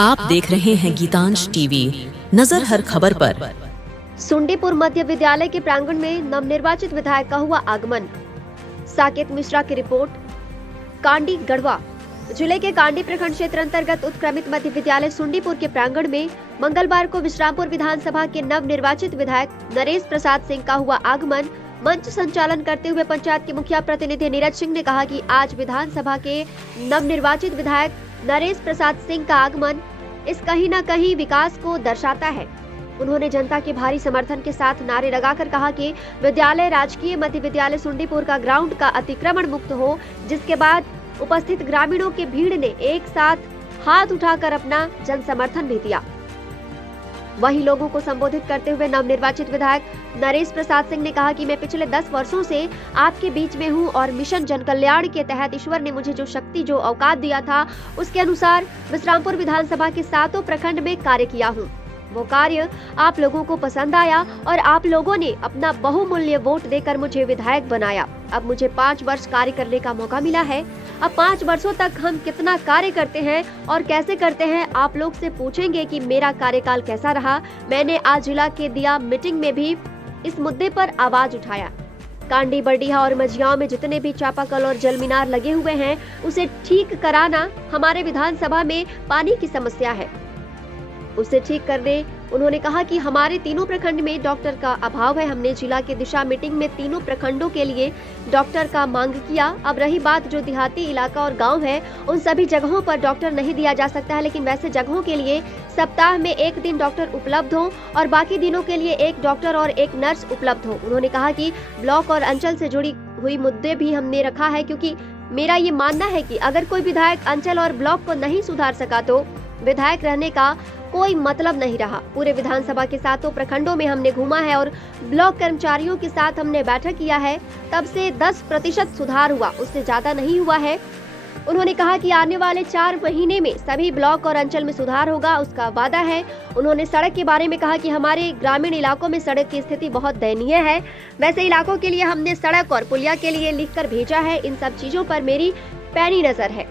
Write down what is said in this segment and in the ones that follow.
आप देख रहे हैं गीतांश टीवी, नजर हर खबर पर। सुंडीपुर मध्य विद्यालय के प्रांगण में नवनिर्वाचित विधायक का हुआ आगमन। साकेत मिश्रा की रिपोर्ट। कांडी गढ़वा जिले के कांडी प्रखंड क्षेत्र अंतर्गत उत्क्रमित मध्य विद्यालय सुंडीपुर के प्रांगण में मंगलवार को विश्रामपुर विधानसभा के नवनिर्वाचित विधायक नरेश प्रसाद सिंह का हुआ आगमन। मंच संचालन करते हुए पंचायत के मुखिया प्रतिनिधि नीरज सिंह ने कहा कि आज विधानसभा के नवनिर्वाचित विधायक नरेश प्रसाद सिंह का आगमन इस कहीं न कहीं विकास को दर्शाता है। उन्होंने जनता के भारी समर्थन के साथ नारे लगाकर कहा कि विद्यालय राजकीय मध्य विद्यालय सुंडीपुर का ग्राउंड का अतिक्रमण मुक्त हो, जिसके बाद उपस्थित ग्रामीणों की भीड़ ने एक साथ हाथ उठाकर अपना जन समर्थन भी दिया। वहीं लोगों को संबोधित करते हुए नवनिर्वाचित विधायक नरेश प्रसाद सिंह ने कहा कि मैं पिछले 10 वर्षों से आपके बीच में हूं और मिशन जन कल्याण के तहत ईश्वर ने मुझे जो शक्ति जो औकात दिया था उसके अनुसार विश्रामपुर विधानसभा के 7 प्रखंड में कार्य किया हूं। वो कार्य आप लोगों को पसंद आया और आप लोगों ने अपना बहुमूल्य वोट देकर मुझे विधायक बनाया। अब मुझे 5 वर्ष कार्य करने का मौका मिला है। अब 5 वर्षों तक हम कितना कार्य करते हैं और कैसे करते हैं, आप लोग से पूछेंगे कि मेरा कार्यकाल कैसा रहा। मैंने आज जिला के दिया मीटिंग में भी इस मुद्दे पर आवाज उठाया। कांडी, बरडीहा और मझियाओं में जितने भी चापाकल और जल मीनार लगे हुए हैं उसे ठीक कराना, हमारे विधानसभा में पानी की समस्या है, उसे ठीक करने। उन्होंने कहा कि हमारे तीनों प्रखंड में डॉक्टर का अभाव है। हमने जिला के दिशा मीटिंग में तीनों प्रखंडों के लिए डॉक्टर का मांग किया। अब रही बात जो देहाती इलाका और गांव है, उन सभी जगहों पर डॉक्टर नहीं दिया जा सकता है, लेकिन वैसे जगहों के लिए सप्ताह में 1 दिन डॉक्टर उपलब्ध हो और बाकी दिनों के लिए 1 डॉक्टर और 1 नर्स उपलब्ध हो। उन्होंने कहा कि ब्लॉक और अंचल से जुड़ी हुई मुद्दे भी हमने रखा है, क्योंकि मेरा ये मानना है कि अगर कोई विधायक अंचल और ब्लॉक को नहीं सुधार सका तो विधायक रहने का कोई मतलब नहीं रहा। पूरे विधानसभा के 7 प्रखंडों में हमने घूमा है और ब्लॉक कर्मचारियों के साथ हमने बैठक किया है, तब से 10% सुधार हुआ, उससे ज्यादा नहीं हुआ है। उन्होंने कहा कि आने वाले 4 महीने में सभी ब्लॉक और अंचल में सुधार होगा, उसका वादा है। उन्होंने सड़क के बारे में कहा कि हमारे ग्रामीण इलाकों में सड़क की स्थिति बहुत दयनीय है। वैसे इलाकों के लिए हमने सड़क और पुलिया के लिए लिखकर भेजा है। इन सब चीजों पर मेरी पैनी नजर है।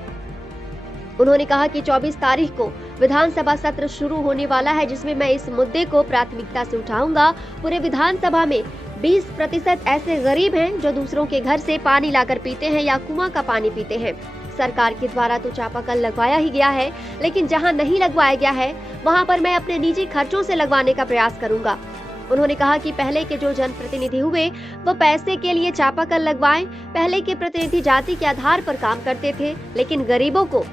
उन्होंने कहा कि 24 तारीख को विधानसभा सत्र शुरू होने वाला है, जिसमें मैं इस मुद्दे को प्राथमिकता से उठाऊंगा। पूरे विधानसभा में 20% ऐसे गरीब हैं जो दूसरों के घर से पानी लाकर पीते हैं या कुआं का पानी पीते हैं। सरकार के द्वारा तो चापाकल लगवाया ही गया है, लेकिन जहां नहीं लगवाया गया है वहां पर मैं अपने निजी खर्चों से लगवाने का प्रयास करूंगा। उन्होंने कहा कि पहले के जो जनप्रतिनिधि हुए वो पैसे के लिए चापाकल लगवाएं। पहले के प्रतिनिधि जाति के आधार पर काम करते थे, लेकिन गरीबों को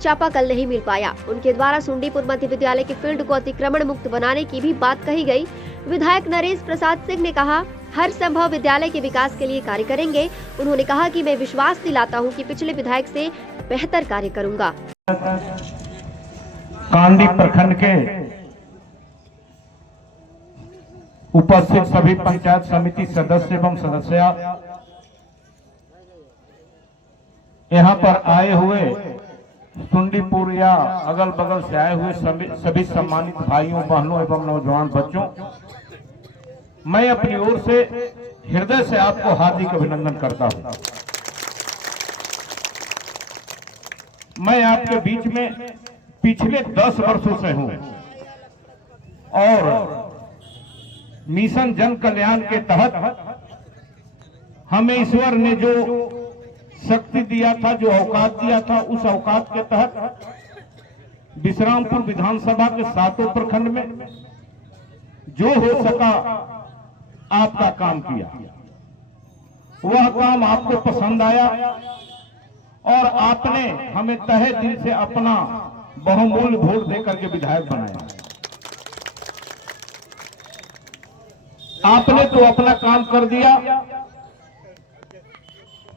चापाकल नहीं मिल पाया। उनके द्वारा सुंडीपुर मध्य विद्यालय के फील्ड को अतिक्रमण मुक्त बनाने की भी बात कही गई। विधायक नरेश प्रसाद सिंह ने कहा, हर संभव विद्यालय के विकास के लिए कार्य करेंगे। उन्होंने कहा कि मैं विश्वास दिलाता हूं कि पिछले विधायक से बेहतर कार्य करूंगा। कांडी प्रखंड के उपस्थित सभी पंचायत समिति सदस्य एवं सदस्या, यहाँ पर आए हुए सुंडीपुर या अगल बगल से आए हुए सभी सम्मानित भाइयों, बहनों एवं नौजवान बच्चों, मैं अपनी ओर से हृदय से आपको हार्दिक अभिनंदन करता हूं। मैं आपके बीच में पिछले 10 वर्षों से हूं और मिशन जन कल्याण के तहत हमें ईश्वर ने जो शक्ति दिया था, जो औकात दिया था, उस औकात के तहत विश्रामपुर विधानसभा के 7 प्रखंड में जो हो सका आपका काम किया। वह काम आपको पसंद आया और आपने हमें तहे दिल से अपना बहुमूल्य वोट देकर के विधायक बनाया। आपने तो अपना काम कर दिया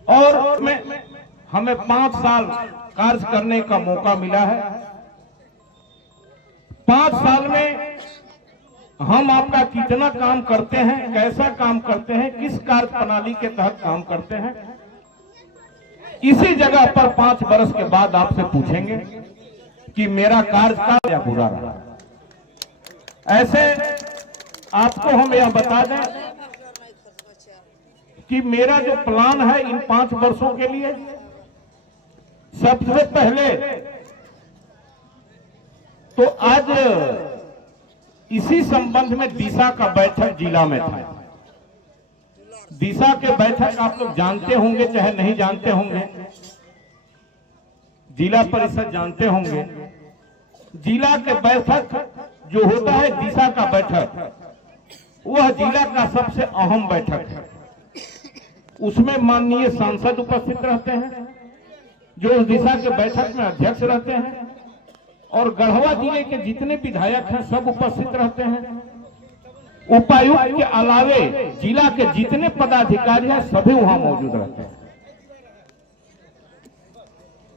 और हमें 5 साल कार्य करने का मौका मिला है। 5 साल में हम आपका कितना काम करते हैं, कैसा काम करते हैं, किस कार्य प्रणाली के तहत काम करते हैं, इसी जगह पर 5 वर्ष के बाद आपसे पूछेंगे कि मेरा कार्यकाल या बुरा रहा। ऐसे आपको हम यह बता दें कि मेरा जो प्लान है इन 5 वर्षों के लिए, सबसे पहले तो आज इसी संबंध में दिशा का बैठक जिला में था। दिशा के बैठक आप लोग जानते होंगे चाहे नहीं जानते होंगे, जिला परिषद जानते होंगे। जिला के बैठक जो होता है दिशा का बैठक, वह जिला का सबसे अहम बैठक है। उसमें माननीय सांसद उपस्थित रहते हैं जो उस दिशा के बैठक में अध्यक्ष रहते हैं, और गढ़वा जिले के जितने विधायक हैं सब उपस्थित रहते हैं। उपायुक्त के अलावे जिला के जितने पदाधिकारी हैं सभी वहां मौजूद रहते हैं।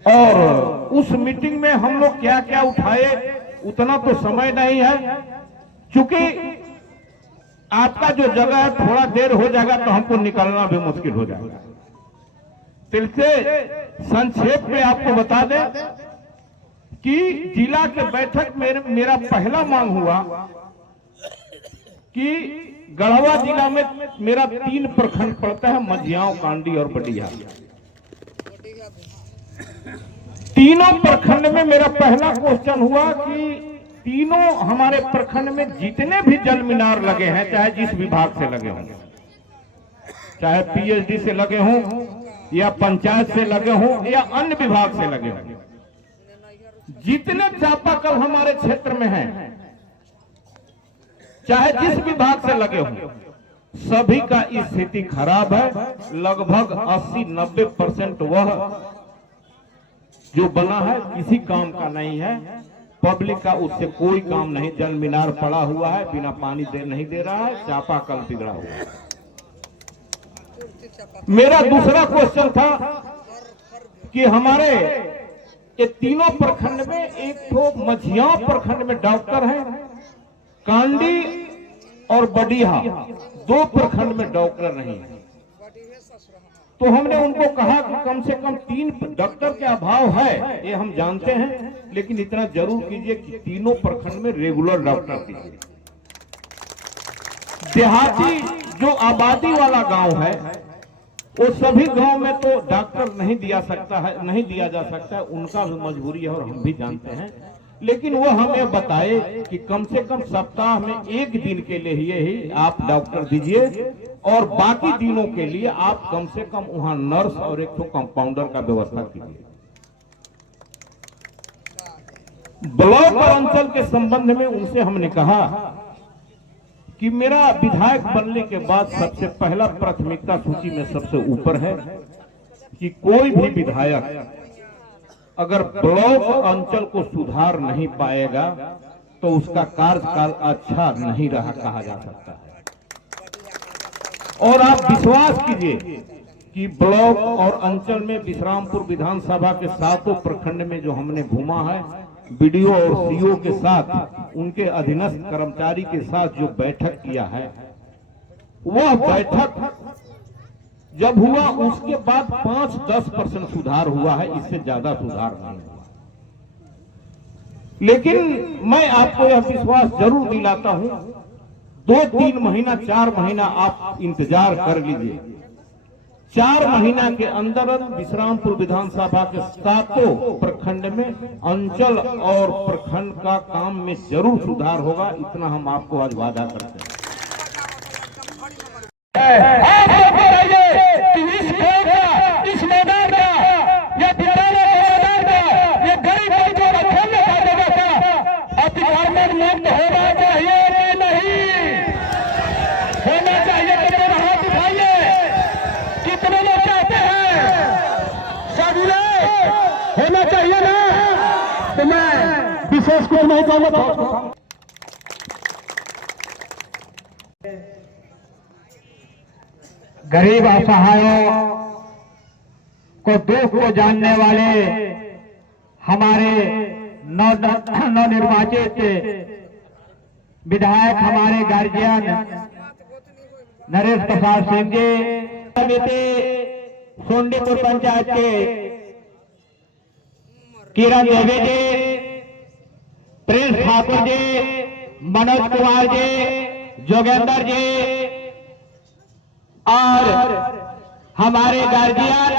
और उस मीटिंग में हम लोग क्या क्या उठाए उतना तो समय नहीं है, क्योंकि आपका जो जगह है थोड़ा देर हो जाएगा तो हमको निकलना भी मुश्किल हो जाएगा। इससे संक्षेप में आपको बता दें कि जिला के बैठक में मेरा पहला मांग हुआ कि गढ़वा जिला में मेरा 3 प्रखंड पड़ता है, मझियाओं, कांडी और बडिया। तीनों प्रखंड में मेरा पहला क्वेश्चन हुआ कि तीनों हमारे प्रखंड में जितने भी जल मीनार लगे हैं, चाहे जिस विभाग से लगे हों, चाहे पीएचडी से लगे हों या पंचायत से लगे हों या अन्य विभाग से लगे हों, जितने चापाकल हमारे क्षेत्र में हैं, चाहे जिस विभाग से लगे हों, सभी का स्थिति खराब है। लगभग 80-90% वह जो बना है किसी काम का नहीं है। पब्लिक का उससे कोई काम नहीं। जल मीनार पड़ा हुआ है, बिना पानी नहीं दे रहा है, चापाकल बिगड़ा हुआ है। मेरा दूसरा क्वेश्चन था कि हमारे ये तीनों प्रखंड में, एक तो मझियां प्रखंड में डॉक्टर है, कांडी और बडिया 2 प्रखंड में डॉक्टर नहीं है। तो हमने उनको कहा कि कम से कम 3 डॉक्टर के अभाव है, ये हम जानते हैं, लेकिन इतना जरूर कीजिए कि तीनों प्रखंड में रेगुलर डॉक्टर दीजिए। देहाती जो आबादी वाला गांव है, वो सभी गांव में तो डॉक्टर नहीं दिया जा सकता है, उनका भी मजबूरी है और हम भी जानते हैं। लेकिन वो हमें बताए कि कम से कम सप्ताह में 1 दिन के लिए ही आप डॉक्टर दीजिए, और बाकी दिनों के लिए आप कम से कम वहां नर्स और एक तो कंपाउंडर का व्यवस्था कीजिए। ब्लॉक और अंचल के संबंध में उनसे हमने कहा कि मेरा विधायक बनने के बाद सबसे पहला प्राथमिकता सूची में सबसे ऊपर है कि कोई भी विधायक अगर ब्लॉक अंचल को सुधार नहीं पाएगा तो उसका कार्यकाल अच्छा नहीं रहा कहा जा सकता है। और आप विश्वास कीजिए कि ब्लॉक और अंचल में विश्रामपुर विधानसभा के 7 प्रखंड में जो हमने घूमा है, बीडीओ और सीओ के साथ, उनके अधीनस्थ कर्मचारी के साथ जो बैठक किया है, वह बैठक जब हुआ उसके बाद 5-10% सुधार हुआ है, इससे ज्यादा सुधार नहीं हुआ। लेकिन मैं आपको यह विश्वास जरूर दिलाता हूं, 2-3 महीना 4 महीना आप इंतजार कर लीजिए। 4 महीना के अंदर विश्रामपुर विधानसभा के 7 प्रखंड में अंचल और प्रखंड का काम में जरूर सुधार होगा, इतना हम आपको आज वादा करते हैं। इस मैदान का, या विद्यालय के मैदान का, ये गरीब बच्चों का खेलने का जगह का अतिक्रमण मुक्त होना चाहिए कि नहीं होना चाहिए? कितने हाथ उठाइए, कितने लोग चाहते हैं? सभी लोग होना चाहिए ना? तो मैं विशेष को नहीं कहूँगा। गरीब असहायों को दुख को जानने वाले हमारे नवनिर्वाचित विधायक, हमारे गार्जियन नरेश प्रसाद सिंह जी, समिति सोंडीपुर पंचायत के किरण देवी जी, प्रिंस ठाकुर जी, मनोज कुमार जी, जोगेंद्र जी और हमारे गार्जियन